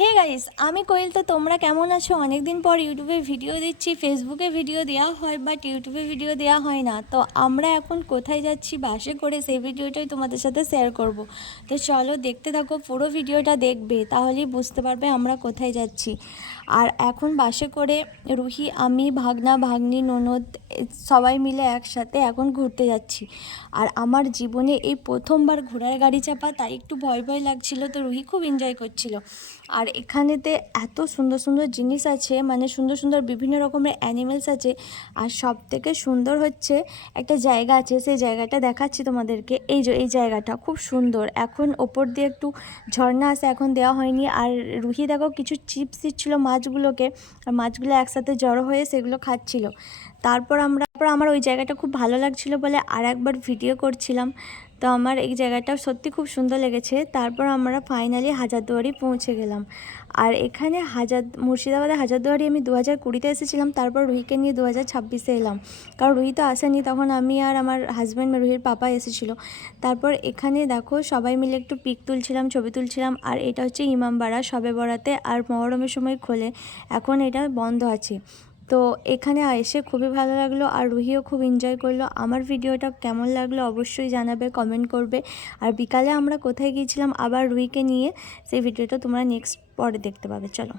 Hey guys, আমি কোয়েল। তো তোমরা কেমন আছো? অনেক দিন পর ইউটিউবে ভিডিও দিচ্ছি। ফেসবুকে ভিডিও দেওয়া হয় বাট ইউটিউবে ভিডিও দেওয়া হয় না। তো আমরা এখন কোথায় যাচ্ছি বাসে করে, সেই ভিডিওটাই তোমাদের সাথে শেয়ার করব। তো চলো দেখতে থাকো, পুরো ভিডিওটা দেখবে, তাহলেই বুঝতে পারবে আমরা কোথায় যাচ্ছি। আর এখন বাসে করে রুহি, আমি, ভাগনা, ভাগ্নি, ননদ সবাই মিলে একসাথে এখন ঘুরতে যাচ্ছি। আর আমার জীবনে এই প্রথমবার ঘোড়ার গাড়ি চাপা, তাই একটু ভয় ভয় লাগছিল। তো রুহি খুব এনজয় করছিল। আর এখানেতে এত সুন্দর সুন্দর জিনিস আছে, মানে সুন্দর সুন্দর বিভিন্ন রকমের অ্যানিমেলস আছে। আর সব থেকে সুন্দর হচ্ছে একটা জায়গা আছে, সেই জায়গাটা দেখাচ্ছি তোমাদেরকে। এই জায়গাটা খুব সুন্দর। এখন ওপর দিয়ে একটু ঝর্ণা আছে, এখন দেওয়া হয়নি। আর রুহি দেখো কিছু চিপস দিচ্ছিল মাছগুলোকে, আর মাছগুলো একসাথে জড়ো হয়ে সেগুলো খাচ্ছিল। তারপর আমার ওই জায়গাটা খুব ভালো লাগছিল বলে আর একবার ভিডিও করছিলাম। তো আমার এই জায়গাটাও সত্যি খুব সুন্দর লেগেছে। তারপর আমরা ফাইনালি হাজারদুয়ারি পৌঁছে গেলাম। আর এখানে মুর্শিদাবাদের হাজারদুয়ারি আমি 2020-তে এসেছিলাম, তারপর রুহিকে নিয়ে 2026-এ এলাম। কারণ রুহি তো আসেনি তখন, আমি আর আমার হাজব্যান্ড রুহির পাপা এসেছিলো। তারপর এখানে দেখো সবাই মিলে একটু পিক তুলছিলাম, ছবি তুলছিলাম। আর এটা হচ্ছে ইমামবাড়া, শবে বরাতে আর মহরমের সময় খোলে, এখন এটা বন্ধ আছে। তো এখানে এসে খুবই ভালো লাগলো, আর রুহিও খুব এনজয় করলো। আমার ভিডিওটা কেমন লাগলো অবশ্যই জানাবে, কমেন্ট করবে। আর বিকালে আমরা কোথায় গিয়েছিলাম আবার রুহিকে নিয়ে, সেই ভিডিওটা তোমরা নেক্সট পরে দেখতে পাবে। চলো।